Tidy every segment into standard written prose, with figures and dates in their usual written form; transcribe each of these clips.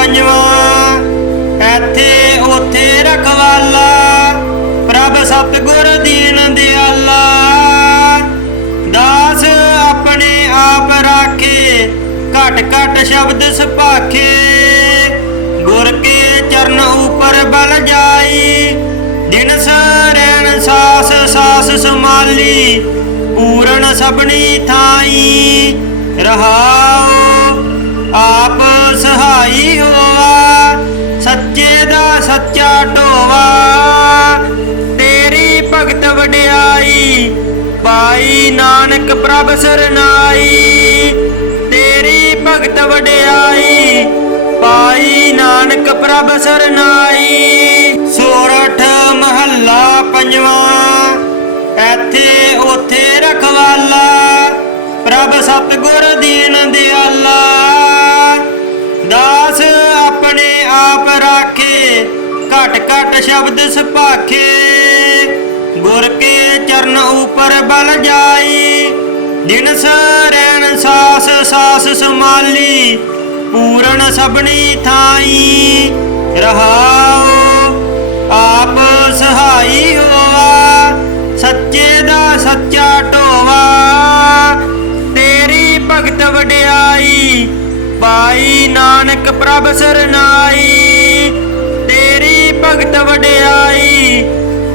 पंजवां। ऐथे ओथे रखवाला प्रभ सतगुर दीन दयाला। दास अपने आप राखे घट घट शब्द सुभाखे। गुर के चरण ऊपर बल जाई जिनस रैन सास सास संभाली। पूरन सबनी थाई रहाओ आप सहाई होवा। सच्चे दा सच्चा ढोवा तेरी भगत वड्याई। पाई नानक प्रभ सरनाई तेरी भगत वड्याई। पाई नानक प्रभ सरनाई। सोरठ महला पंजवां। ऐथे ओथे रखवाला प्रभ सतगुर दीन दयाला। दास अपने आप राखे घट घट शब्द सुभाखे। गुर के चरण ऊपर बल जाई जिनस रैन सास सास संभाली। पूरन सबनी थाई रहाओ आप सहाई होवा। सच्चे दा सच्चा ढोवा तेरी भगत वड्याई। पाई नानक प्रभ सरनाई तेरी भगत वड्याई।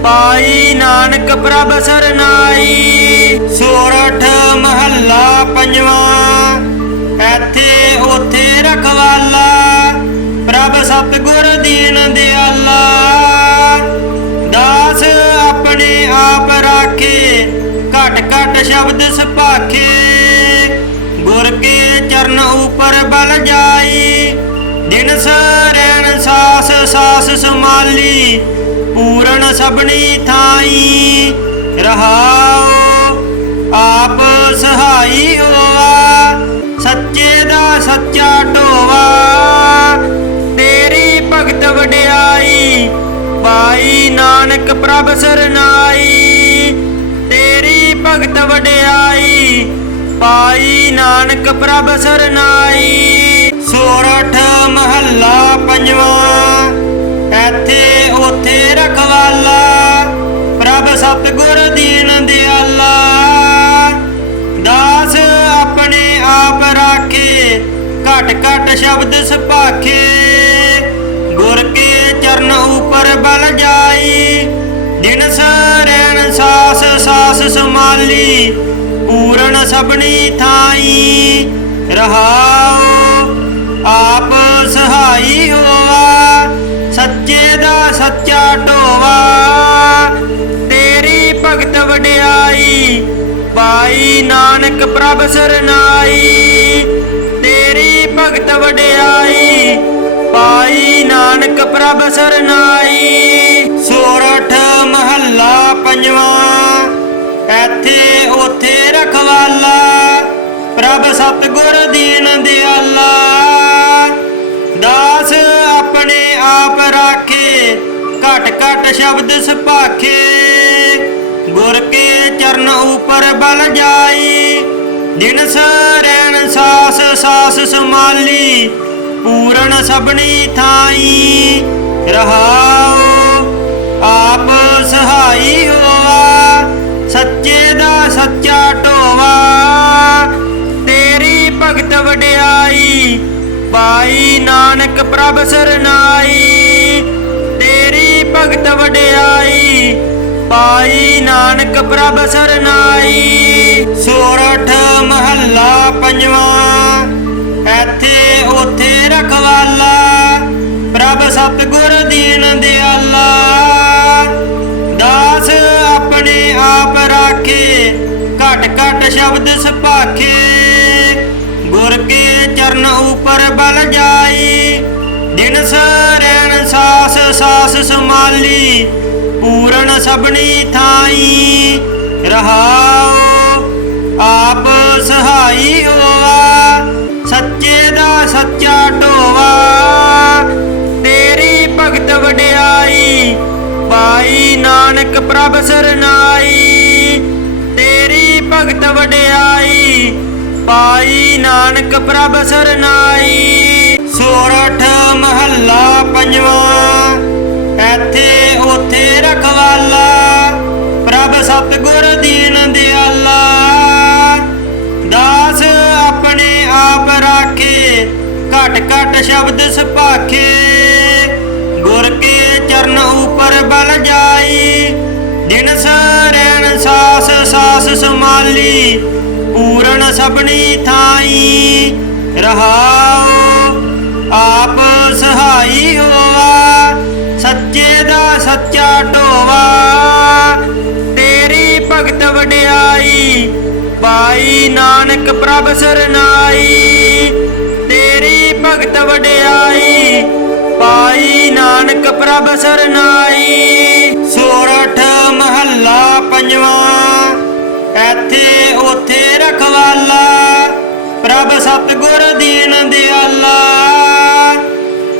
पाई नानक प्रभ सरनाई। सोरठ महला पंजवां। ऐथे ओथे रखवाला प्रभ सतगुर दीन दयाला। दास अपने आप राखे घट घट शब्द सुभाखे। गुर के चरण ऊपर बल जाई जिनस रैन सास सास संभाली। पूरन सबनी थाई रहाओ आप सहाई होवा। सच्चे दा सच्चा ढोवा तेरी भगत वड्याई। पाई नानक प्रभ सरनाई तेरी भगत वड्याई। पाई नानक प्रभ सरनाई। सोरठ महला पंजवां। ऐथे ओथे रखवाला प्रभ सतगुर दीन दयाला। दास अपने आप राखे घट घट शब्द सुभाखे। गुर के चरण ऊपर बल जाई जिनस रैन सास सास संभाली। पूरन सबनी थाई रहाओ आप सहाई होवा। सच्चे दा सच्चा ढोवा तेरी भगत वड्याई। पाई नानक प्रभ सरनाई तेरी भगत वड्याई। पाई नानक प्रभ सरनाई। सोरठ महला पंजवां। ऐथे ओथे रखवाला प्रभ सतगुर दीन दयाला। दास अपने आप राखे घट घट शब्द सुभाखे। गुर के चरण ऊपर बल जाई जिनस रैन सास सास संभाली। पूरन सबनी थाई रहाओ आप सहाई होवा। सच्चे दा सच्चा ढोवा तेरी भगत वड्याई। पाई नानक प्रभ सरनाई तेरी भगत वड्याई। पाई नानक प्रभ सरनाई। सोरठ महला पंजवां। ऐथे ओथे रखवाला प्रभ सतगुर दीन दयाला। दास अपने आप राखे घट घट शब्द सुभाखे। गुर के चरण ऊपर बल जाई जिनस रैन सास सास संभाली। पूरन सबनी थाई रहाओ आप सहाई होवा। सच्चे दा सच्चा ढोवा तेरी भगत वड्याई। पाई नानक प्रभ सरनाई तेरी भगत वड्याई। पाई नानक प्रभ सरनाई। सोरठ ਪੰਜਵਾਂ। ਇੱਥੇ ਉੱਥੇ ਰਖਵਾਲਾ, ਪ੍ਰਭ ਸਤਿਗੁਰ ਦੀਨ ਦਿਆਲਾ। ਦਾਸ ਆਪਣੇ ਆਪ ਰਾਖੇ, ਘਟ ਘਟ ਸ਼ਬਦ ਸੁਭਾਖੇ। ਗੁਰ ਕੇ ਚਰਨ ਉਪਰ ਬਲ ਜਾਈ, ਦਿਨਸ ਰਹਿਣ ਸਾਸ ਸਾਸ ਸਮਾਲੀ। ਪੂਰਨ ਸਭਨੀ ਥਾਈ, ਰਹਾਉ ਆਪ ਸਹਾਈ ਹੋਵਾ। ਸੱਚੇ ਦਾ ਸੱਚਾ ਢੋਵਾ, ਤੇਰੀ ਭਗਤ ਵਡਿਆਈ। ਪਾਈ ਨਾਨਕ ਪ੍ਰਭ ਸਰਨਾਈ, ਤੇਰੀ ਭਗਤ ਵਡਿਆਈ। ਪਾਈ ਨਾਨਕ ਪ੍ਰਭ ਸਰਨਾਈ। ਸੋਰਠ ਮਹੱਲਾ ਪੰਜਵਾਂ। ਇੱਥੇ ਉੱਥੇ ਰਖਵਾਲਾ, ਪ੍ਰਭ ਸਤਿਗੁਰ ਦੀਨ ਦਿਆਲਾ।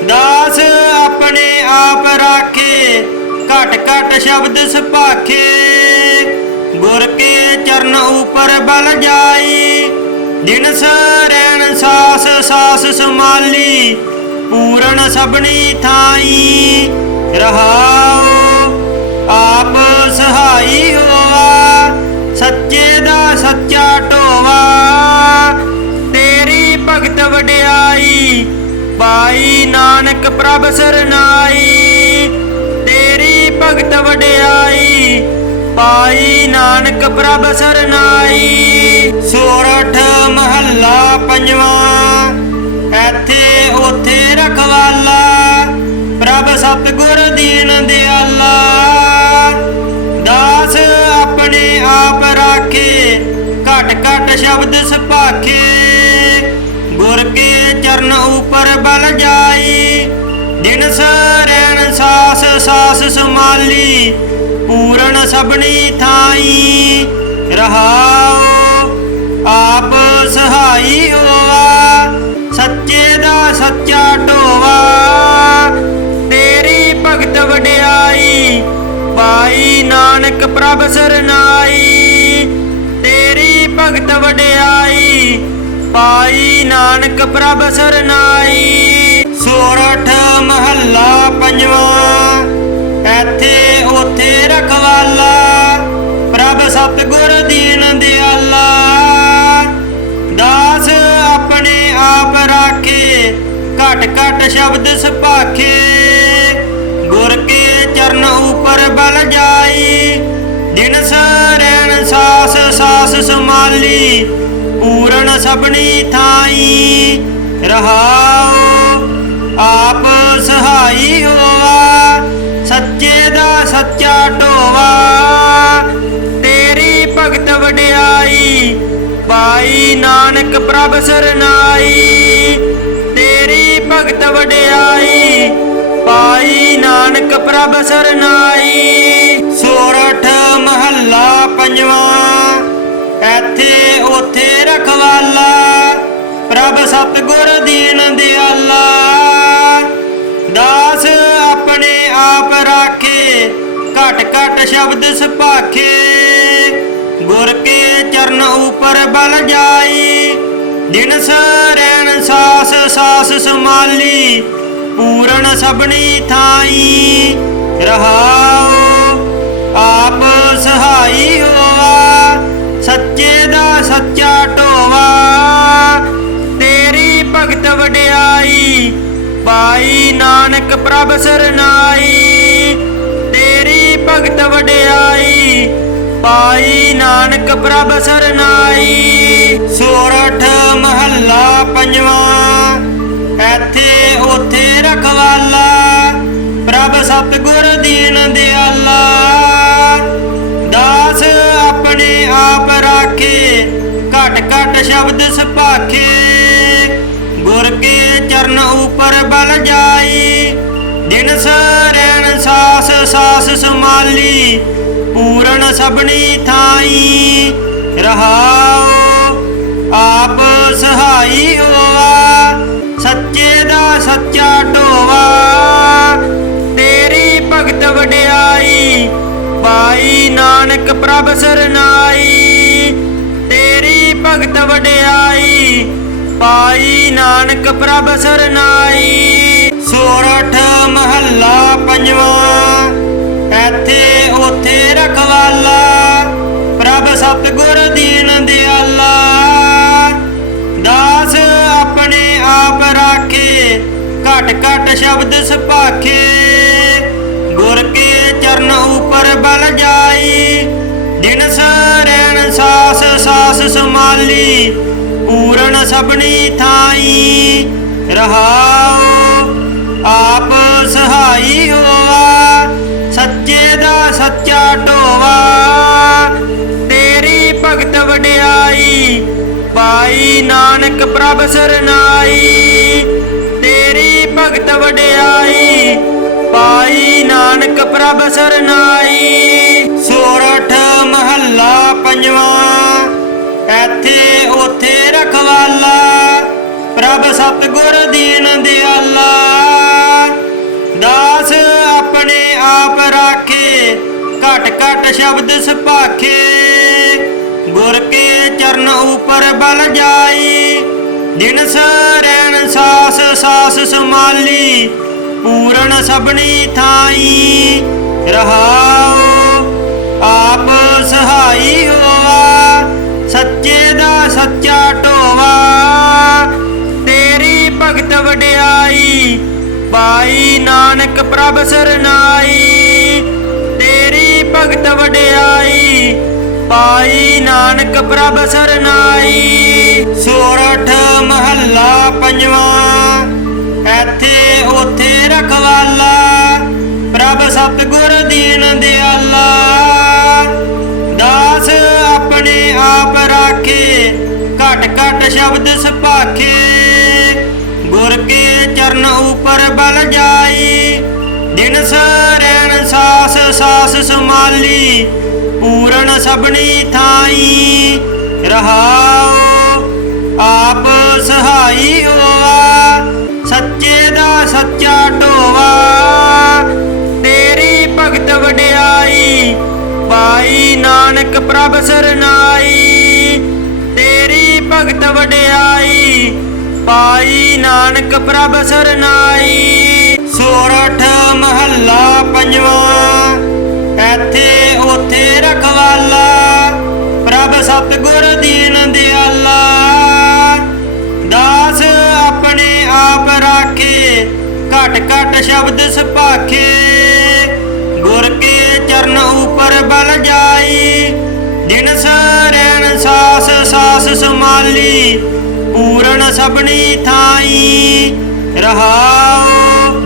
ਦਾਸ ਆਪਣੇ ਆਪ ਰਾਖੇ, ਘਟ ਘਟ ਸ਼ਬਦ ਸੁਭਾਖੇ। ਗੁਰ ਕੇ ਚਰਨ ਉਪਰ ਬਲ ਜਾਈ, ਦਿਨਸ ਰਹਿਣ ਸਾਸ ਸਾਸ ਸਮਾਲੀ। ਪੂਰਨ ਸਭਨੀ ਥਾਈ, ਰਹਾਉ ਆਪ ਸਹਾਈ ਹੋਵਾ। ਸੱਚੇ ਦਾ ਸੱਚਾ ਢੋਵਾ, ਤੇਰੀ ਭਗਤ ਵਡਿਆਈ। ਪਾਈ ਨਾਨਕ ਪ੍ਰਭ ਸਰਨਾਈ, ਤੇਰੀ ਭਗਤ ਵਡਿਆਈ। ਪਾਈ ਨਾਨਕ ਪ੍ਰਭ ਸਰਨਾਈ। ਸੋਰਠ ਮਹੱਲਾ ਪੰਜਵਾਂ। ਇੱਥੇ ਉੱਥੇ ਰਖਵਾਲਾ, ਪ੍ਰਭ ਸਤਿਗੁਰ ਦੀਨ ਦਿਆਲਾ। ਦਾਸ ਆਪਣੇ ਆਪ ਰਾਖੇ, ਘਟ ਘਟ ਸ਼ਬਦ ਸੁਭਾਖੇ। ਗੁਰ ਕੇ ਚਰਨ ਉਪਰ ਬਲ ਜਾਈ, ਦਿਨਸ ਰਹਿਣ ਸਾਸ ਸਾਸ ਸਮਾਲੀ। ਪੂਰਨ ਸਭਨੀ ਥਾਈ, ਰਹਾਉ ਆਪ ਸਹਾਈ ਹੋਵਾ। ਸੱਚੇ ਦਾ ਸੱਚਾ ਢੋਵਾ, ਤੇਰੀ ਭਗਤ ਵਡਿਆਈ। ਪਾਈ ਨਾਨਕ ਪ੍ਰਭ ਸਰਨਾਈ, ਤੇਰੀ ਭਗਤ ਵਡਿਆਈ। ਪਾਈ ਨਾਨਕ ਪ੍ਰਭ ਸਰਨਾਈ। ਸੋਰਠ ਮਹੱਲਾ ਪੰਜਵਾਂ। ਇੱਥੇ ਉੱਥੇ ਰਖਵਾਲਾ, ਪ੍ਰਭ ਸਤਿਗੁਰ ਦੀਨ ਦਿਆਲਾ। ਦਾਸ ਆਪਣੇ ਆਪ ਰਾਖੇ, ਘਟ ਘਟ ਸ਼ਬਦ ਸੁਭਾਖੇ। ਗੁਰ ਕੇ ਚਰਨ ਉਪਰ ਬਲ ਜਾਈ, ਦਿਨਸ ਰਹਿਣ ਸਾਸ ਸਾਸ ਸਮਾਲੀ। ਪੂਰਨ ਸਭਨੀ ਥਾਈ, ਰਹਾਉ ਆਪ ਸਹਾਈ ਹੋਵਾ। ਸੱਚੇ ਦਾ ਸੱਚਾ ਢੋਵਾ, ਤੇਰੀ ਭਗਤ ਵਡਿਆਈ। ਪਾਈ ਨਾਨਕ ਪ੍ਰਭ ਸਰਨਾਈ, ਤੇਰੀ ਭਗਤ ਵਡਿਆਈ। ਪਾਈ ਨਾਨਕ ਪ੍ਰਭ ਸਰਨਾਈ। ਸੋਰਠ ਮਹੱਲਾ ਪੰਜਵਾਂ। ਇੱਥੇ ਉੱਥੇ ਰਖਵਾਲਾ, ਪ੍ਰਭ ਸਤਿਗੁਰ ਦੀਨ ਦਿਆਲਾ। ਦਾਸ ਆਪਣੇ ਆਪ ਰਾਖੇ, ਘਟ ਘਟ ਸ਼ਬਦ ਸੁਭਾਖੇ। ਗੁਰ ਕੇ ਚਰਨ ਉਪਰ ਬਲ ਜਾਈ, ਦਿਨਸ ਰਹਿਣ ਸਾਸ ਸਾਸ ਸਮਾਲੀ। ਪੂਰਨ ਸਭਨੀ ਥਾਈ, ਰਹਾਉ ਆਪ ਸਹਾਈ ਹੋਵਾ। ਸੱਚੇ ਦਾ ਸੱਚਾ ਢੋਵਾ, ਤੇਰੀ ਭਗਤ ਵਡਿਆਈ। ਪਾਈ ਨਾਨਕ ਪ੍ਰਭ ਸਰਨਾਈ, ਤੇਰੀ ਭਗਤ ਵਡਿਆਈ। ਪਾਈ ਨਾਨਕ ਪ੍ਰਭ ਸਰਨਾਈ। ਸੋਰਠ ਮਹੱਲਾ ਪੰਜਵਾਂ। ਇੱਥੇ ਉੱਥੇ ਰਖਵਾਲਾ, ਪ੍ਰਭ ਸਤਿਗੁਰ ਦੀਨ ਦਿਆਲਾ। ਦਾਸ ਆਪਣੇ ਆਪ ਰਾਖੇ, ਘਟ ਘਟ ਸ਼ਬਦ ਸੁਭਾਖੇ। ਗੁਰ ਕੇ ਚਰਨ ਉਪਰ ਬਲ ਜਾਈ, ਦਿਨਸ ਰਹਿਣ ਸਾਸ ਸਾਸ ਸਮਾਲੀ। ਪੂਰਨ ਸਭਨੀ ਥਾਈ, ਰਹਾਉ ਆਪ ਸਹਾਈ ਹੋਵਾ। ਸੱਚੇ ਦਾ ਸੱਚਾ ਢੋਵਾ, ਤੇਰੀ ਭਗਤ ਵਡਿਆਈ। ਪਾਈ ਨਾਨਕ ਪ੍ਰਭ ਸਰਨਾਈ, ਤੇਰੀ ਭਗਤ ਵਡਿਆਈ। ਪਾਈ ਨਾਨਕ ਪ੍ਰਭ ਸਰਨਾਈ। ਸੋਰਠ ਮਹੱਲਾ ਪੰਜਵਾਂ। ਇੱਥੇ ਉੱਥੇ ਰਖਵਾਲਾ, ਪ੍ਰਭ ਸਤਿਗੁਰ ਦੀਨ ਦਿਆਲਾ। ਦਾਸ ਆਪਣੇ ਆਪ ਰਾਖੇ, ਘਟ ਘਟ ਸ਼ਬਦ ਸੁਭਾਖੇ। ਗੁਰ ਕੇ ਚਰਨ ਉਪਰ ਬਲ ਜਾਈ, ਜਿਨਸ ਰੈਣ ਸਾਸ ਸਾਸ ਸਮਾਲੀ। ਪੂਰਨ ਸਭਨੀ ਥਾਈ, ਰਹਾਉ ਆਪ ਸਹਾਈ ਹੋਵਾ। ਸੱਚੇ ਦਾ ਸੱਚਾ ਢੋਵਾ, ਤੇਰੀ ਭਗਤ ਵਡਿਆਈ। ਪਾਈ ਨਾਨਕ ਪ੍ਰਭ ਸਰਨਾਈ, ਤੇਰੀ ਭਗਤ ਵਡਿਆਈ। ਪਾਈ ਨਾਨਕ ਪ੍ਰਭ ਸਰਨਾਈ। ਸੋਰਠ ਮਹੱਲਾ ਪੰਜਵਾਂ। ਇੱਥੇ ਉੱਥੇ ਰਖਵਾਲਾ, ਪ੍ਰਭ ਸਤਿਗੁਰ ਦੀਨ ਦਿਆਲਾ। ਦਾਸ ਆਪਣੇ ਆਪ ਰਾਖੇ, ਘਟ ਘਟ ਸ਼ਬਦ ਸੁਭਾਖੇ। ਗੁਰ ਕੇ ਚਰਨ ਉਪਰ ਬਲ ਜਾਈ, ਜਿਨਸ ਰੈਣ ਸਾਸ ਸਾਸ ਸਮਾਲੀ। ਪੂਰਨ ਸਭਨੀ ਥਾਈ, ਰਹਾਉ ਆਪ ਸਹਾਈ ਹੋਵਾ। ਸੱਚੇ ਦਾ ਸੱਚਾ ਢੋਵਾ, ਤੇਰੀ ਭਗਤ ਵਡਿਆਈ। ਪਾਈ ਨਾਨਕ ਪ੍ਰਭ ਸਰਨਾਈ, ਤੇਰੀ ਭਗਤ ਵਡਿਆਈ। ਪਾਈ ਨਾਨਕ ਪ੍ਰਭ ਸਰਨਾਈ। ਸੋਰਠ ਮਹੱਲਾ ਪੰਜਵਾਂ। ਇੱਥੇ ਉੱਥੇ ਰਖਵਾਲਾ, ਪ੍ਰਭ ਸਤਿਗੁਰ ਦੀਨ ਦਿਆਲਾ। ਦਾਸ ਆਪਣੇ ਆਪ ਰਾਖੇ, ਘਟ ਘਟ ਸ਼ਬਦ ਸੁਭਾਖੇ। ਗੁਰ ਕੇ ਚਰਨ ਉਪਰ ਬਲ ਜਾਈ, ਜਿਨਸ ਰੈਣ ਸਾਸ ਸਾਸ ਸਮਾਲੀ। ਪੂਰਨ ਸਭਨੀ ਥਾਈ, ਰਹਾਉ ਆਪ ਸਹਾਈ ਹੋਵਾ। ਸੱਚੇ ਦਾ ਸੱਚਾ ਢੋਵਾ, ਤੇਰੀ ਭਗਤ ਵਡਿਆਈ। ਪਾਈ ਨਾਨਕ ਪ੍ਰਭ ਸਰਨਾਈ, ਤੇਰੀ ਭਗਤ ਵਡਿਆਈ। ਪਾਈ ਨਾਨਕ ਪ੍ਰਭ ਸਰਨਾਈ। ਸੋਰਠ ਮਹੱਲਾ ਪੰਜਵਾਂ। ਇੱਥੇ ਉੱਥੇ ਰਖਵਾਲਾ, ਪ੍ਰਭ ਸਤਿਗੁਰ ਦੀਨ ਦਿਆਲਾ। ਦਾਸ ਆਪਣੇ ਆਪ ਰਾਖੇ, ਘਟ ਘਟ ਸ਼ਬਦ ਸੁਭਾਖੇ। ਗੁਰ ਕੇ ਚਰਨ ਉਪਰ ਬਲ ਜਾਈ, ਜਿਨਸ ਰੈਣ ਸਾਸ ਸਾਸ ਸਮਾਲੀ। ਪੂਰਨ ਸਭਨੀ ਥਾਈ, ਰਹਾਉ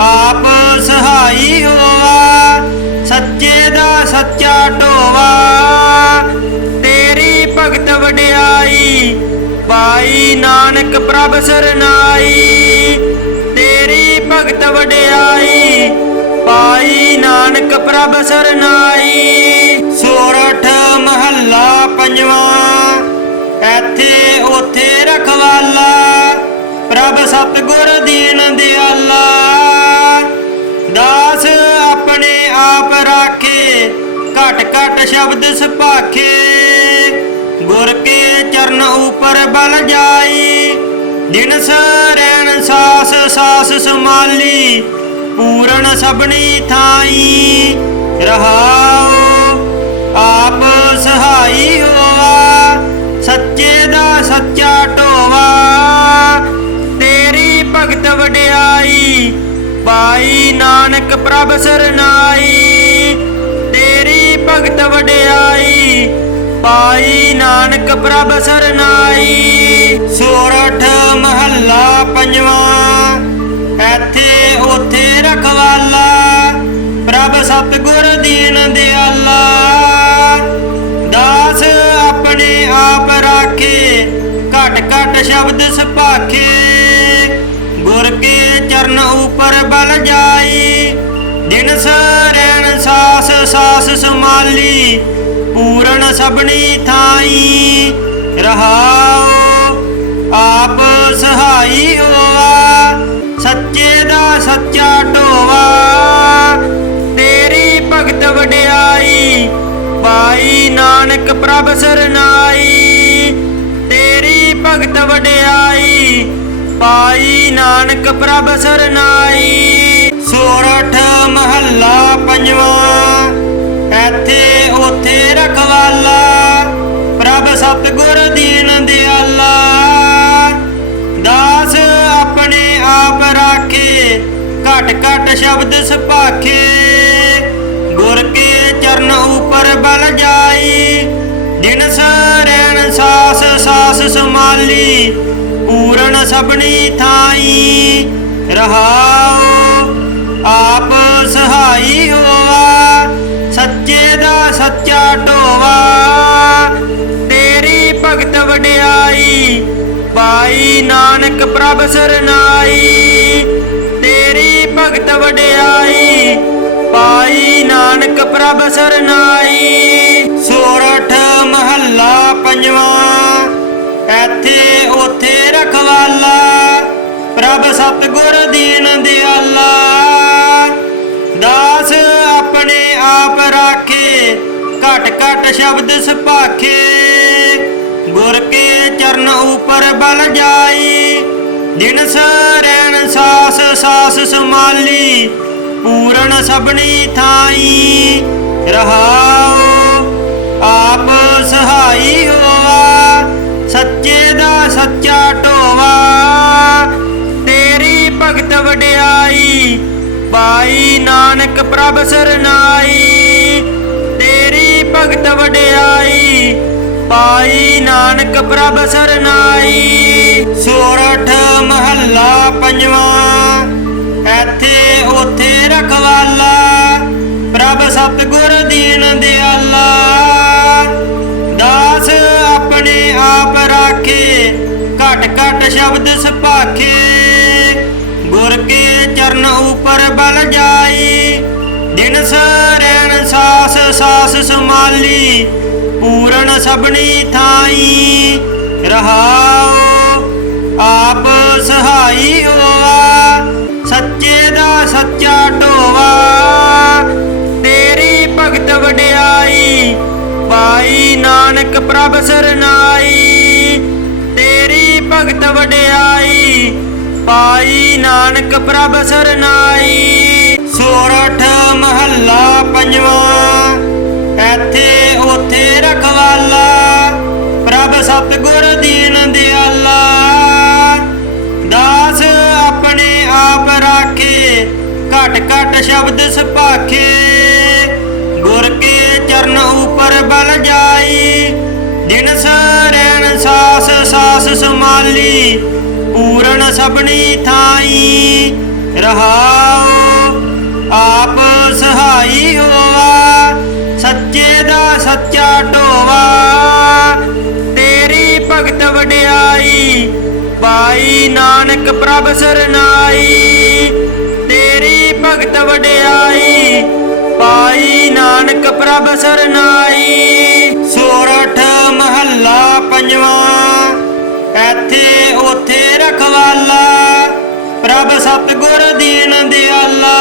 ਆਪ ਸਹਾਈ ਹੋਵਾ। ਸੱਚੇ ਦਾ ਸੱਚਾ ਢੋਵਾ, ਤੇਰੀ ਭਗਤ ਵਡਿਆਈ। ਪਾਈ ਨਾਨਕ ਪ੍ਰਭ ਸਰਨਾਈ, ਤੇਰੀ ਭਗਤ ਵਡਿਆਈ। ਪਾਈ ਨਾਨਕ ਪ੍ਰਭ ਸਰਨਾਈ। ਸੋਰਠ ਮਹੱਲਾ ਪੰਜਵਾਂ। ਇੱਥੇ ਉੱਥੇ ਰਖਵਾਲਾ, ਪ੍ਰਭ ਸਤਿਗੁਰ ਦੀਨ ਦਿਆਲਾ। ਦਾਸ ਆਪਣੇ ਆਪ ਰਾਖੇ, ਘਟ ਘਟ ਸ਼ਬਦ ਸੁਭਾਖੇ। ਗੁਰ ਕੇ ਚਰਨ ਉਪਰ ਬਲ ਜਾਈ, ਜਿਨਸ ਰੈਣ ਸਾਸ ਸਾਸ ਸਮਾਲੀ। ਪੂਰਨ ਸਭਨੀ ਥਾਈ, ਰਹਾਉ ਆਪ ਸਹਾਈ ਹੋਵਾ। ਸੱਚੇ ਦਾ ਸੱਚਾ ਢੋਵਾ, ਤੇਰੀ ਭਗਤ ਵਡਿਆਈ। ਪਾਈ ਨਾਨਕ ਪ੍ਰਭ ਸਰਨਾਈ, ਤੇਰੀ ਭਗਤ ਵਡਿਆਈ। ਪਾਈ ਨਾਨਕ ਪ੍ਰਭ ਸਰਨਾਈ। ਸੋਰਠ ਮਹੱਲਾ ਪੰਜਵਾਂ। ਇੱਥੇ ਉੱਥੇ ਰਖਵਾਲਾ, ਪ੍ਰਭ ਸਤਿਗੁਰ ਦੀਨ ਦਿਆਲਾ। ਦਾਸ ਆਪਣੇ ਆਪ ਰਾਖੇ, ਘਟ ਘਟ ਸ਼ਬਦ ਸੁਭਾਖੇ। ਗੁਰ ਕੇ ਚਰਨ ਉਪਰ ਬਲ ਜਾਈ, ਜਿਨਸ ਰੈਣ ਸਾਸ ਸਾਸ ਸਮਾਲੀ। ਪੂਰਨ ਸਭਨੀ ਥਾਈ, ਰਹਾਉ ਆਪ ਸਹਾਈ ਹੋਵਾ। ਸੱਚੇ ਦਾ ਸੱਚਾ ਢੋਵਾ, ਤੇਰੀ ਭਗਤ ਵਡਿਆਈ। ਪਾਈ ਨਾਨਕ ਪ੍ਰਭ ਸਰਨਾਈ, ਤੇਰੀ ਭਗਤ ਵਡਿਆਈ। ਪਾਈ ਨਾਨਕ ਪ੍ਰਭ ਸਰਨਾਈ। ਸੋਰਠ ਮਹੱਲਾ ਪੰਜਵਾਂ। ਇੱਥੇ ਉੱਥੇ ਰਖਵਾਲਾ ਪ੍ਰਭ ਸਤਿਗੁਰ ਦੀਨ ਦਿਆਲਾ। ਦਾਸ ਆਪਣੇ ਆਪ ਰਾਖੇ ਘਟ ਘਟ ਸ਼ਬਦ ਸੁਭਾਖੇ। ਗੁਰ ਕੇ ਚਰਨ ਉਪਰ ਬਲ ਜਾਈ। ਦਿਨ ਸਰੈਣ ਸਾਸ ਸਾਸ ਸਮਾਲੀ। ਪੂਰਨ ਸਭਨੀ ਥਾਈ ਰਹਾਉ ਆਪ ਸਹਾਈ ਹੋਆ। ਸੱਚੇ ਦਾ ਸੱਚਾ ਢੋਵਾ। ਤੇਰੀ ਭਗਤ ਵਡਿਆਈ ਪਾਈ ਨਾਨਕ ਪ੍ਰਭ ਸਰਨਾਈ। ਤੇਰੀ ਭਗਤ ਵਡਿਆਈ ਪਾਈ ਨਾਨਕ ਪ੍ਰਭ ਸਰਨਾਈ। ਸੋਰਠ ਮਹੱਲਾ ਪੰਜਵਾਂ। ਇੱਥੇ ਉੱਥੇ ਰਖਵਾਲਾ ਪ੍ਰਭ ਸਤਿਗੁਰ ਦੀਨ ਦਿਆਲਾ। ਦਾਸ ਆਪਣੇ ਆਪ ਰਾਖੇ ਘਟ ਘਟ ਸ਼ਬਦ ਸੁਭਾਖੇ। ਗੁਰ ਕੇ ਚਰਨ ਉਪਰ ਬਲ ਜਾਈ। ਦਿਨ ਸਰੈਣ ਸਾਸ ਸਾਸ ਸਮਾਲੀ। ਪੂਰਨ ਸਭਨੀ ਥਾਈ ਰਹਾਉ ਆਪ ਸਹਾਈ ਹੋਆ। ਸੱਚੇ ਦਾ ਸੱਚਾ ਢੋਵਾ। ਤੇਰੀ ਭਗਤ ਵਡਿਆਈ ਪਾਈ ਨਾਨਕ ਪ੍ਰਭ ਸਰਨਾਈ। ਤੇਰੀ ਭਗਤ ਵਡਿਆਈ ਪਾਈ ਨਾਨਕ ਪ੍ਰਭ ਸਰਨਾਈ। ਸੋਰਠ ਮਹੱਲਾ ਪੰਜਵਾਂ। ਇੱਥੇ ਉੱਥੇ ਰਖਵਾਲਾ ਪ੍ਰਭ ਸਤਿਗੁਰ ਦੀਨ ਦਿਆਲਾ। ਦਾਸ ਆਪਣੇ ਆਪ ਰਾਖੇ ਘਟ ਘਟ ਸ਼ਬਦ ਸੁਭਾਖੇ। ਗੁਰ ਕੇ ਚਰਨ ਉਪਰ ਬਲ ਜਾਈ। ਦਿਨ ਸਰੈਣ ਸਾਸ ਸਾਸ ਸਮਾਲੀ। ਪੂਰਨ ਸਭਨੀ ਥਾਈ ਰਹਾਉ ਆਪ ਸਹਾਈ ਹੋਆ। ਸੱਚੇ ਦਾ ਸੱਚਾ ਢੋਵਾ। ਤੇਰੀ ਭਗਤ ਵਡਿਆਈ ਪਾਈ ਨਾਨਕ ਪ੍ਰਭ ਸਰਨਾਈ। ਤੇਰੀ ਭਗਤ ਵਡਿਆਈ ਪਾਈ ਨਾਨਕ ਪ੍ਰਭ ਸਰਨਾਈ। ਸੋਰਠ ਮਹੱਲਾ ਪੰਜਵਾਂ। ਇੱਥੇ ਉੱਥੇ ਰਖਵਾਲਾ ਪ੍ਰਭ ਸਤਿਗੁਰ ਦੀਨ ਦਿਆਲਾ। ਦਾਸ ਆਪਣੇ ਆਪ ਰਾਖੇ ਘਟ ਘਟ ਸ਼ਬਦ ਸੁਭਾਖੇ। ਗੁਰ ਕੇ ਚਰਨ ਉਪਰ ਬਲ ਜਾਈ। ਦਿਨ ਸਰੈਣ ਸਾਸ ਸਾਸ ਸਮਾਲੀ। ਪੂਰਨ ਸਭਨੀ ਥਾਈ ਰਹਾਉ ਆਪ ਸਹਾਈ ਹੋਆ। ਸੱਚੇ ਦਾ ਸੱਚਾ ਢੋਵਾ। ਤੇਰੀ ਭਗਤ ਵਡਿਆਈ ਪਾਈ ਨਾਨਕ ਪ੍ਰਭ ਸਰਨਾਈ। ਤੇਰੀ ਭਗਤ ਵਡਿਆਈ ਪਾਈ ਨਾਨਕ ਪ੍ਰਭ ਸਰਨਾਈ। ਸੋਰਠ ਮਹੱਲਾ ਪੰਜਵਾਂ। ਇੱਥੇ ਉੱਥੇ ਰਖਵਾਲਾ ਪ੍ਰਭ ਸਤਿਗੁਰ ਦੀਨ ਦਿਆਲਾ।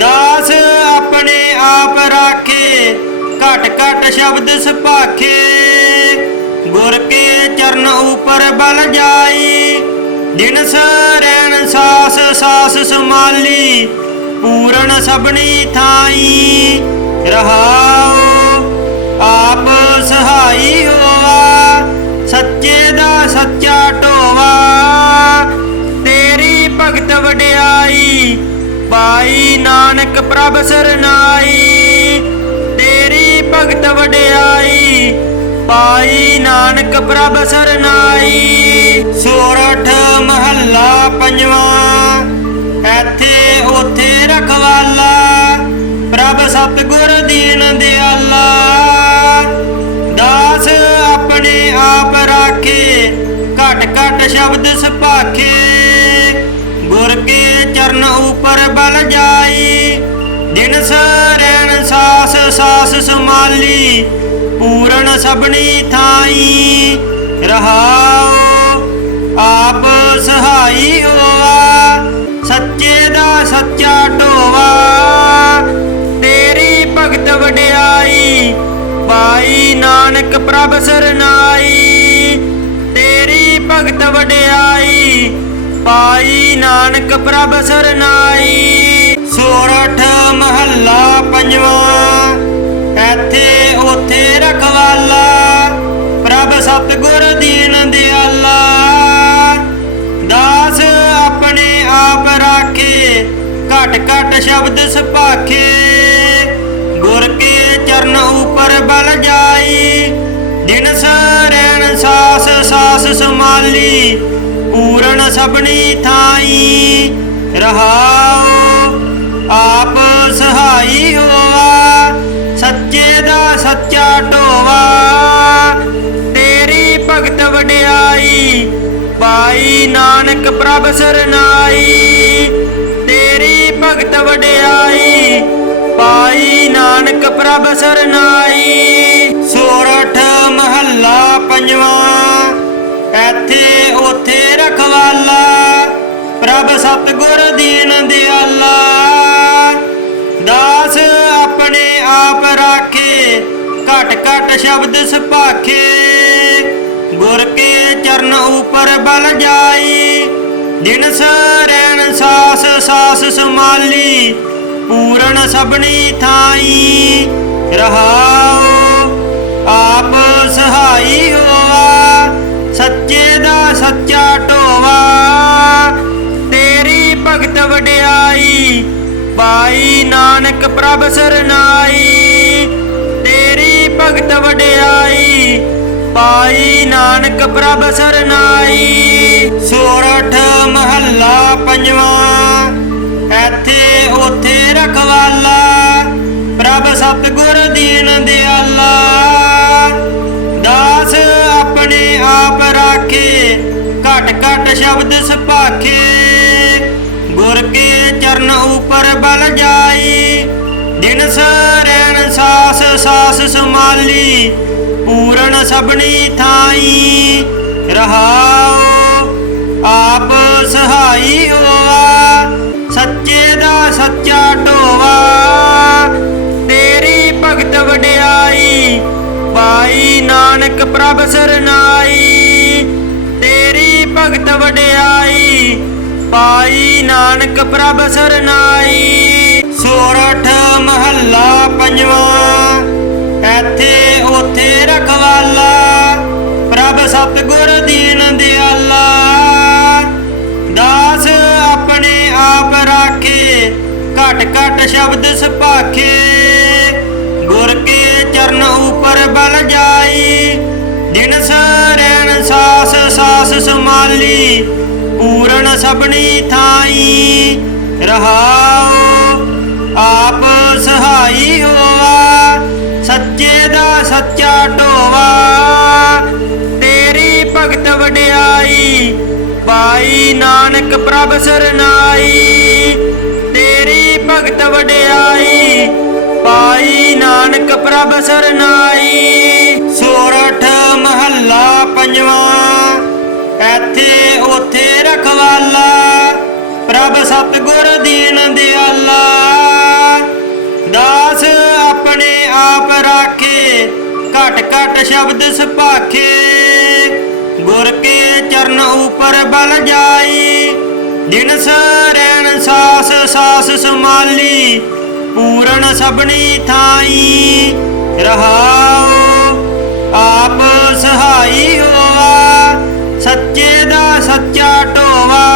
ਦਾਸ ਆਪਣੇ ਆਪ ਰਾਖੇ ਘਟ ਘਟ ਸ਼ਬਦ ਸੁਭਾਖੇ। ਗੁਰ ਕੇ ਚਰਨ ਉਪਰ ਬਲ ਜਾਈ। ਦਿਨ ਸਰੈਣ ਸਾਸ ਸਾਸ ਸਮਾਲੀ। ਪੂਰਨ ਸਭਨੀ ਥਾਈ ਰਹਾਉ ਆਪ ਸਹਾਈ ਹੋਆ। ਸੱਚੇ ਦਾ ਸੱਚਾ ਢੋਵਾ। ਤੇਰੀ ਭਗਤ ਵਡਿਆਈ ਪਾਈ ਨਾਨਕ ਪ੍ਰਭ ਸਰਨਾਈ। ਤੇਰੀ ਭਗਤ ਵਡਿਆਈ ਪਾਈ ਨਾਨਕ ਪ੍ਰਭ ਸਰਨਾਈ। ਸੋਰਠ ਮਹੱਲਾ ਪੰਜਵਾਂ। ਇੱਥੇ ਉੱਥੇ ਰਖਵਾਲਾ ਪ੍ਰਭ ਸਤਿਗੁਰ ਦੀਨ ਦਿਆਲਾ। ਦਾਸ ਆਪਣੇ ਆਪ ਰਾਖੇ ਘਟ ਘਟ ਸ਼ਬਦ ਸੁਭਾਖੇ। ਗੁਰ ਕੇ ਚਰਨ ਉਪਰ ਬਲ ਜਾਈ। ਦਿਨ ਸਰੈਣ ਸਾਸ ਸਾਸ ਸਮਾਲੀ। ਪੂਰਨ ਸਭਨੀ ਥਾਈ ਰਹਾਉ ਆਪ ਸਹਾਈ ਹੋਆ। ਸੱਚੇ ਦਾ ਸੱਚਾ ਢੋਵਾ। ਤੇਰੀ ਭਗਤ ਵਡਿਆਈ ਪਾਈ ਨਾਨਕ ਪ੍ਰਭ ਸਰਨਾਈ। ਤੇਰੀ ਭਗਤ ਵਡਿਆਈ, ਪਾਈ ਨਾਨਕ ਪ੍ਰਭ ਸਰਨਾਈ। ਸੋਰਠ ਮਹੱਲਾ ਪੰਜਵਾਂ। ਇੱਥੇ ਉੱਥੇ ਰਖਵਾਲਾ, ਪ੍ਰਭ ਸਤਿਗੁਰ ਦੀਨ ਦਿਆਲਾ। ਦਾਸ ਆਪਣੇ ਆਪ ਰਾਖੇ, ਘਟ ਘਟ ਸ਼ਬਦ ਸੁਭਾਖੇ। ਗੁਰ ਕੇ ਚਰਨ ਉਪਰ ਬਲ ਜਾਈ, ਦਿਨ ਸਰੈਣ ਸਾਸ ਸਾਸ ਸਮਾਲੀ। ਪੂਰਨ ਸਭਨੀ ਥਾਈ, ਰਹਾਉ ਆਪ ਸਹਾਈ ਹੋਆ। ਸੱਚੇ ਦਾ ਸੱਚਾ ਢੋਵਾ, ਤੇਰੀ ਭਗਤ ਵਡਿਆਈ, ਪਾਈ ਨਾਨਕ ਪ੍ਰਭ ਸਰਨਾਈ। ਤੇਰੀ ਭਗਤ ਵਡਿਆਈ, ਪਾਈ ਨਾਨਕ ਪ੍ਰਭ ਸਰਨਾਈ। ਸੋਰਠ ਮਹੱਲਾ ਪੰਜਵਾਂ। ਇੱਥੇ ਉੱਥੇ ਰਖਵਾਲਾ, ਪ੍ਰਭ ਸਤਿਗੁਰ ਦੀਨ ਦਿਆਲਾ। ਦਾਸ ਆਪਣੇ ਆਪ ਰਾਖੇ, ਘਟ ਘਟ ਸ਼ਬਦ ਸੁਭਾਖੇ। ਗੁਰ ਕੇ ਚਰਨ ਉਪਰ ਬਲ ਜਾਈ, ਦਿਨ ਸਰੈਣ ਸਾਸ ਸਾਸ ਸਮਾਲੀ। ਪੂਰਨ ਸਭਨੀ ਥਾਈ, ਰਹਾਉ ਆਪ ਸਹਾਈ ਹੋਆ। ਸੱਚੇ ਦਾ ਸੱਚਾ ਢੋਵਾ, ਤੇਰੀ ਭਗਤ ਵਡਿਆਈ, ਪਾਈ ਨਾਨਕ ਪ੍ਰਭ ਸਰਨਾਈ। ਤੇਰੀ ਭਗਤ ਵਡਿਆਈ, ਪਾਈ ਨਾਨਕ ਪ੍ਰਭ ਸਰਨਾਈ। ਸੋਰਠ ਮਹੱਲਾ ਪੰਜਵਾਂ। ਇੱਥੇ ਉੱਥੇ ਰਖਵਾਲਾ, ਪ੍ਰਭ ਸਤਿਗੁਰ ਦੀਨ ਦਿਆਲਾ। ਦਾਸ ਆਪਣੇ ਆਪ ਰਾਖੇ, ਘਟ ਘਟ ਸ਼ਬਦ ਸੁਭਾਖੇ। ਗੁਰ ਕੇ ਚਰਨ ਉਪਰ ਬਲ ਜਾਈ, ਦਿਨ ਸਰੈਣ ਸਾਸ ਸਾਸ ਸਮਾਲੀ। ਪੂਰਨ ਸਭਨੀ ਥਾਈ, ਰਹਾਉ ਆਪ ਸਹਾਈ ਹੋਆ। ਸੱਚੇ ਦਾ ਸੱਚਾ ਢੋਵਾ, ਤੇਰੀ ਭਗਤ ਵਡਿਆਈ, ਪਾਈ ਨਾਨਕ ਪ੍ਰਭ ਸਰਨਾਈ। ਤੇਰੀ ਭਗਤ ਵਡਿਆਈ, ਪਾਈ ਨਾਨਕ ਪ੍ਰਭ ਸਰਨਾਈ। ਸੋਰਠ ਮਹੱਲਾ ਪੰਜਵਾਂ। ਇੱਥੇ ਉੱਥੇ ਰਖਵਾਲਾ, ਪ੍ਰਭ ਸਤਿਗੁਰ ਦੀਨ ਦਿਆਲਾ। ਦਾਸ ਆਪਣੇ ਆਪ ਰਾਖੇ, ਘਟ ਘਟ ਸ਼ਬਦ ਸੁਭਾਖੇ। ਗੁਰ ਕੇ ਚਰਨ ਉਪਰ ਬਲ ਜਾਈ, ਦਿਨ ਸਰੈਣ ਸਾਸ ਸਾਸ ਸਮਾਲੀ। ਪੂਰਨ ਸਭਨੀ ਥਾਈ, ਰਹਾਉ ਆਪ ਸਹਾਈ ਹੋਆ। ਸੱਚੇ ਦਾ ਸੱਚਾ ਢੋਵਾ, ਤੇਰੀ ਭਗਤ ਵਡਿਆਈ, ਪਾਈ ਨਾਨਕ ਪ੍ਰਭ ਸਰਨਾਈ। ਤੇਰੀ ਭਗਤ ਵਡਿਆਈ, ਪਾਈ ਨਾਨਕ ਪ੍ਰਭ ਸਰਨਾਈ। ਸੋਰਠ ਮਹੱਲਾ ਪੰਜਵਾਂ। ਇੱਥੇ ਉੱਥੇ ਰਖਵਾਲਾ, ਪ੍ਰਭ ਸਤਿਗੁਰ ਦੀਨ ਦਿਆਲਾ। ਦਾਸ ਆਪਣੇ ਆਪ ਰਾਖੇ, ਘਟ ਘਟ ਸ਼ਬਦ ਸੁਭਾਖੇ। ਗੁਰ ਕੇ ਚਰਨ ਉਪਰ ਬਲ ਜਾਈ, ਦਿਨ ਸਰੈਣ ਸਾਸ ਸਾਸ ਸਮਾਲੀ। ਪੂਰਨ ਸਭਨੀ ਥਾਈ, ਰਹਾਉ ਆਪ ਸਹਾਈ ਹੋਆ। ਸੱਚੇ ਦਾ ਸੱਚਾ ਢੋਵਾ,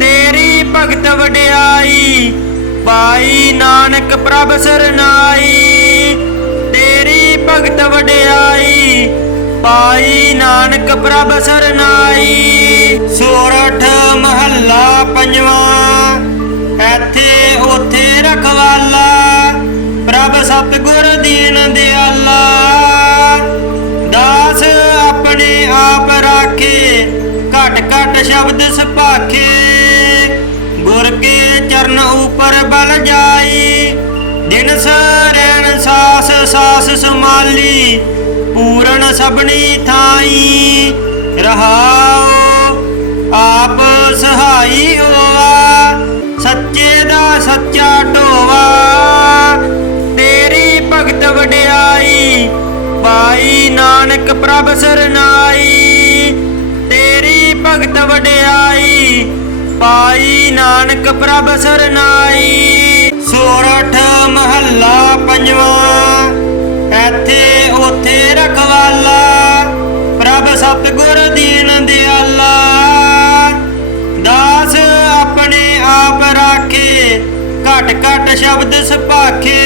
ਤੇਰੀ ਭਗਤ ਵਡਿਆਈ, ਪਾਈ ਨਾਨਕ ਪ੍ਰਭ ਸਰਨਾਈ। ਤੇਰੀ ਭਗਤ ਵਡਿਆਈ, ਪਾਈ ਨਾਨਕ ਪ੍ਰਭ ਸਰਨਾਈ। ਸੋਰਠ ਮਹੱਲਾ ਪੰਜਵਾਂ। ਇੱਥੇ ਉੱਥੇ ਰਖਵਾਲਾ, ਪ੍ਰਭ ਸਤਿਗੁਰ ਦੀਨ ਦਿਆਲਾ। ਦਾਸ ਆਪਣੇ ਆਪ ਰਾਖੇ, ਘਟ ਘਟ ਸ਼ਬਦ ਸੁਭਾਖੇ। ਗੁਰ ਕੇ ਚਰਨ ਉਪਰ ਬਲ ਜਾਈ, ਦਿਨ ਸਰੈਣ ਸਾਸ ਸਾਸ ਸਮਾਲੀ। ਪੂਰਨ ਸਭਨੀ ਥਾਈ, ਰਹਾਉ ਆਪ ਸਹਾਈ ਹੋਆ। ਸੱਚੇ ਦਾ ਸੱਚਾ ਢੋਵਾ, ਤੇਰੀ ਭਗਤ ਵਡਿਆਈ, ਪਾਈ ਨਾਨਕ ਪ੍ਰਭ ਸਰਨਾਈ। ਭਗਤ ਵਡਿਆਈ, ਪਾਈ ਨਾਨਕ ਪ੍ਰਭ ਸਰਨਾਈ। ਸੋਰਠ ਮਹੱਲਾ ਪੰਜਵਾਂ। ਇੱਥੇ ਉੱਥੇ ਰਖਵਾਲਾ, ਪ੍ਰਭ ਸਤਿਗੁਰ ਦੀਨ ਦਿਆਲਾ। ਦਾਸ ਆਪਣੇ ਆਪ ਰਾਖੇ, ਘਟ ਘਟ ਸ਼ਬਦ ਸੁਭਾਖੇ।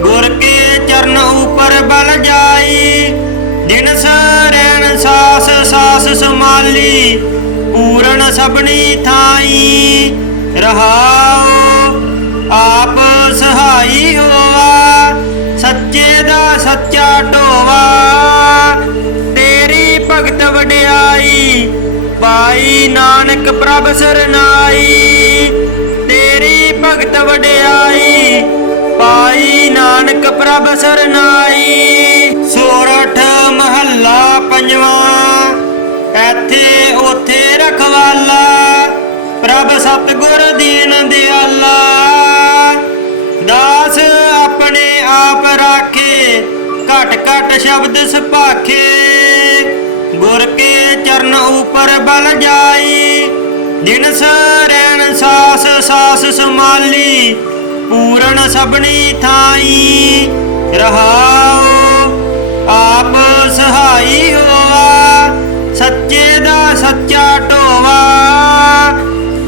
ਗੁਰ ਕੇ ਚਰਨ ਉਪਰ ਬਲ ਜਾਈ, ਦਿਨਸ ਰੈਣ ਸਾਸ ਸਾਸ ਸਮਾਲੀ। ਪੂਰਨ ਸਭਨੀ ਥਾਈ, ਰਹਾਉ ਆਪ ਸਹਾਈ ਹੋਵਾ। ਸੱਚੇ ਦਾ ਸੱਚਾ ਢੋਵਾ, ਤੇਰੀ ਭਗਤ ਵਡਿਆਈ। ਪਾਈ ਨਾਨਕ ਪ੍ਰਭ ਸਰਨਾਈ, ਤੇਰੀ ਭਗਤ ਵਡਿਆਈ। ਪਾਈ ਨਾਨਕ ਪ੍ਰਭ ਸਰਨਾਈ। ਸੋਰਠ ਮਹੱਲਾ ਪੰਜਵਾਂ। ਇੱਥੇ ਉੱਥੇ ਰਖਵਾਲਾ, ਪ੍ਰਭ ਸਤਿਗੁਰ ਦੀਨ ਦਿਆਲਾ। ਦਾਸ ਆਪਣੇ ਆਪ ਰਾਖੇ, ਘਟ ਘਟ ਸ਼ਬਦ ਸੁਭਾਖੇ। ਗੁਰ ਕੇ ਚਰਨ ਉਪਰ ਬਲ ਜਾਈ, ਦਿਨਸ ਰੈਣ ਸਾਸ ਸਾਸ ਸਮਾਲੀ। ਪੂਰਨ ਸਭਨੀ ਥਾਈ, ਰਹਾਉ ਆਪ ਸਹਾਈ ਹੋਵਾ। ਸੱਚੇ ਦਾ ਸੱਚਾ ਢੋਵਾ,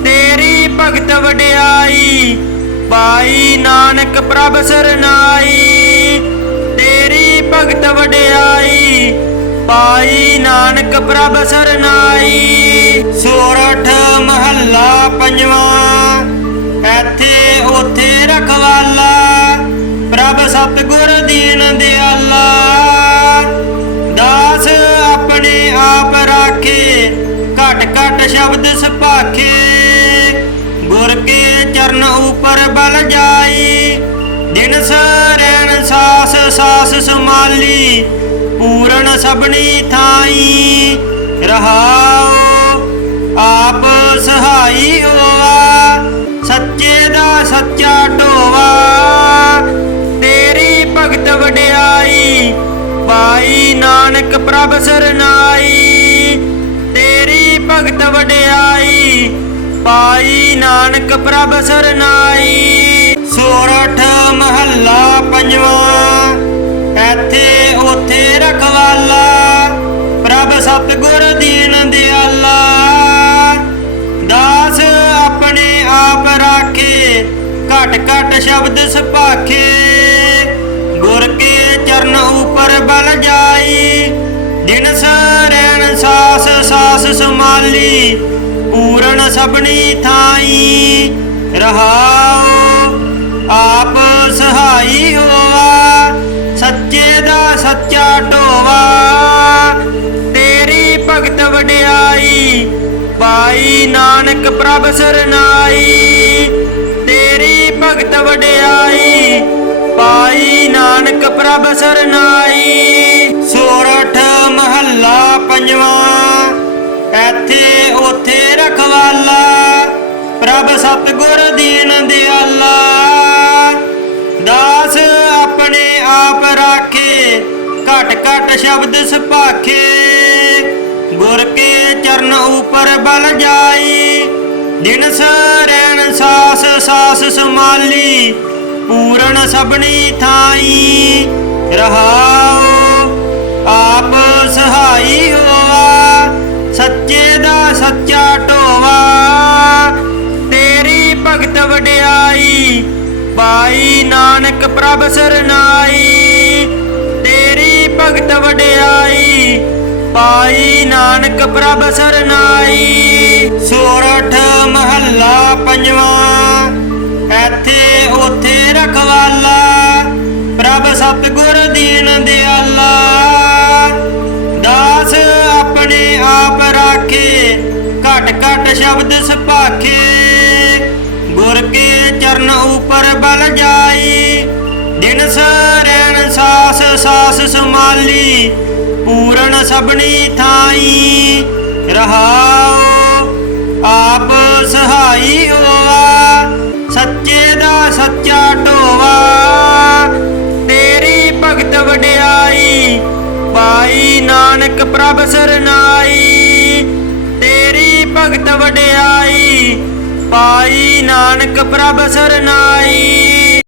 ਤੇਰੀ ਭਗਤ ਵਡਿਆਈ। ਪਾਈ ਨਾਨਕ ਪ੍ਰਭ ਸਰਨਾਈ, ਤੇਰੀ ਭਗਤ ਵਡਿਆਈ। ਪਾਈ ਨਾਨਕ ਪ੍ਰਭ ਸਰਨਾਈ। ਸੋਰਠ ਮਹੱਲਾ ਪੰਜਵਾਂ। ਇੱਥੇ ਉੱਥੇ ਰਖਵਾਲਾ, ਪ੍ਰਭ ਸਤਿਗੁਰ ਦੀਨ ਦਿਆਲਾ। ਦਾਸ ਆਪਣੇ ਆਪ ਰਾਖੇ, ਘਟ ਘਟ ਸ਼ਬਦ ਸੁਭਾਖੇ। ਗੁਰ ਕੇ ਚਰਨ ਉਪਰ ਬਲ ਜਾਈ, ਦਿਨਸ ਰੈਣ ਸਾਸ ਸਾਸ ਸਮਾਲੀ। ਪੂਰਨ ਸਭਨੀ ਥਾਈ, ਰਹਾਉ ਆਪ ਸਹਾਈ ਹੋਵਾ। ਸੱਚੇ ਦਾ ਸੱਚਾ ਢੋਵਾ, ਤੇਰੀ ਭਗਤ ਵਡਿਆਈ। ਪਾਈ ਨਾਨਕ ਪ੍ਰਭ ਸਰਨਾਈ, ਤੇਰੀ ਭਗਤ ਵਡਿਆਈ। ਪਾਈ ਨਾਨਕ ਪ੍ਰਭ ਸਰਨਾਈ। ਸੋਰਠ ਮਹੱਲਾ ਪੰਜਵਾਂ। ਇੱਥੇ ਉੱਥੇ ਰਖਵਾਲਾ, ਪ੍ਰਭ ਸਤਿਗੁਰ ਦੀਨ ਦਿਆਲਾ। ਦਾਸ ਆਪਣੇ ਆਪ ਰਾਖੇ, ਘਟ ਘਟ ਸ਼ਬਦ ਸੁਭਾਖੇ। ਗੁਰ ਕੇ ਚਰਨ ਉਪਰ ਬਲ ਜਾਈ, ਦਿਨਸ ਰੈਣ ਸਾਸ ਸਾਸ ਸਮਾਲੀ। ਪੂਰਨ ਸਭਨੀ ਥਾਈ, ਰਹਾਉ ਆਪ ਸਹਾਈ ਹੋਵਾ। ਸੱਚੇ ਦਾ ਸੱਚਾ ਢੋਵਾ, ਤੇਰੀ ਭਗਤ ਵਡਿਆਈ। ਪਾਈ ਨਾਨਕ ਪ੍ਰਭ ਸਰਨਾਈ, ਤੇਰੀ ਭਗਤ ਵਡਿਆਈ। ਪਾਈ ਨਾਨਕ ਪ੍ਰਭ ਸਰਨਾਈ। ਸੋਰਠ ਮਹੱਲਾ ਪੰਜਵਾਂ। ਇੱਥੇ ਉੱਥੇ ਰਖਵਾਲਾ, ਪ੍ਰਭ ਸਤਿਗੁਰ ਦੀਨ ਦਿਆਲਾ। ਦਾਸ ਆਪਣੇ ਆਪ ਰਾਖੇ, ਘਟ ਘਟ ਸ਼ਬਦ ਸੁਭਾਖੇ। ਗੁਰ ਕੇ ਚਰਨ ਉਪਰ ਬਲ ਜਾਈ, ਦਿਨਸ ਰੈਣ ਸਾਸ ਸਾਸ ਸਮਾਲੀ। ਪੂਰਨ ਸਭਨੀ ਥਾਈ, ਰਹਾਉ ਆਪ ਸਹਾਈ ਹੋਵਾ। ਸੱਚੇ ਦਾ ਸੱਚਾ ਢੋਵਾ, ਤੇਰੀ ਭਗਤ ਵਡਿਆਈ। ਪਾਈ ਨਾਨਕ ਪ੍ਰਭ ਸਰਨਾਈ, ਤੇਰੀ ਭਗਤ ਵਡਿਆਈ। ਪਾਈ ਨਾਨਕ ਪ੍ਰਭ ਸਰਨਾਈ। ਸੋਰਠ ਮਹੱਲਾ ਪੰਜਵਾਂ। ਇੱਥੇ ਉੱਥੇ ਰਖਵਾਲਾ, ਪ੍ਰਭ ਸਤਿਗੁਰ ਦੀਨ ਦਿਆਲਾ। ਦਾਸ ਆਪਣੇ ਆਪ ਰਾਖੇ, ਘਟ ਘਟ ਸ਼ਬਦ ਸੁਭਾਖੇ। ਗੁਰ ਕੇ ਚਰਨ ਉਪਰ ਬਲ ਜਾਈ, ਦਿਨਸ ਰੈਣ ਸਾਸ ਸਾਸ ਸਮਾਲੀ। ਪੂਰਨ ਸਭਨੀ ਥਾਈ, ਰਹਾਉ ਆਪ ਸਹਾਈ ਹੋਵਾ। ਸੱਚੇ ਦਾ ਸੱਚਾ ਢੋਵਾ, ਤੇਰੀ ਭਗਤ ਵਡਿਆਈ। ਪਾਈ ਨਾਨਕ ਪ੍ਰਭ ਸਰਨਾਈ, ਭਗਤ ਵਡਿਆਈ, ਪਾਈ ਨਾਨਕ ਪ੍ਰਭ ਸਰਨਾਈ।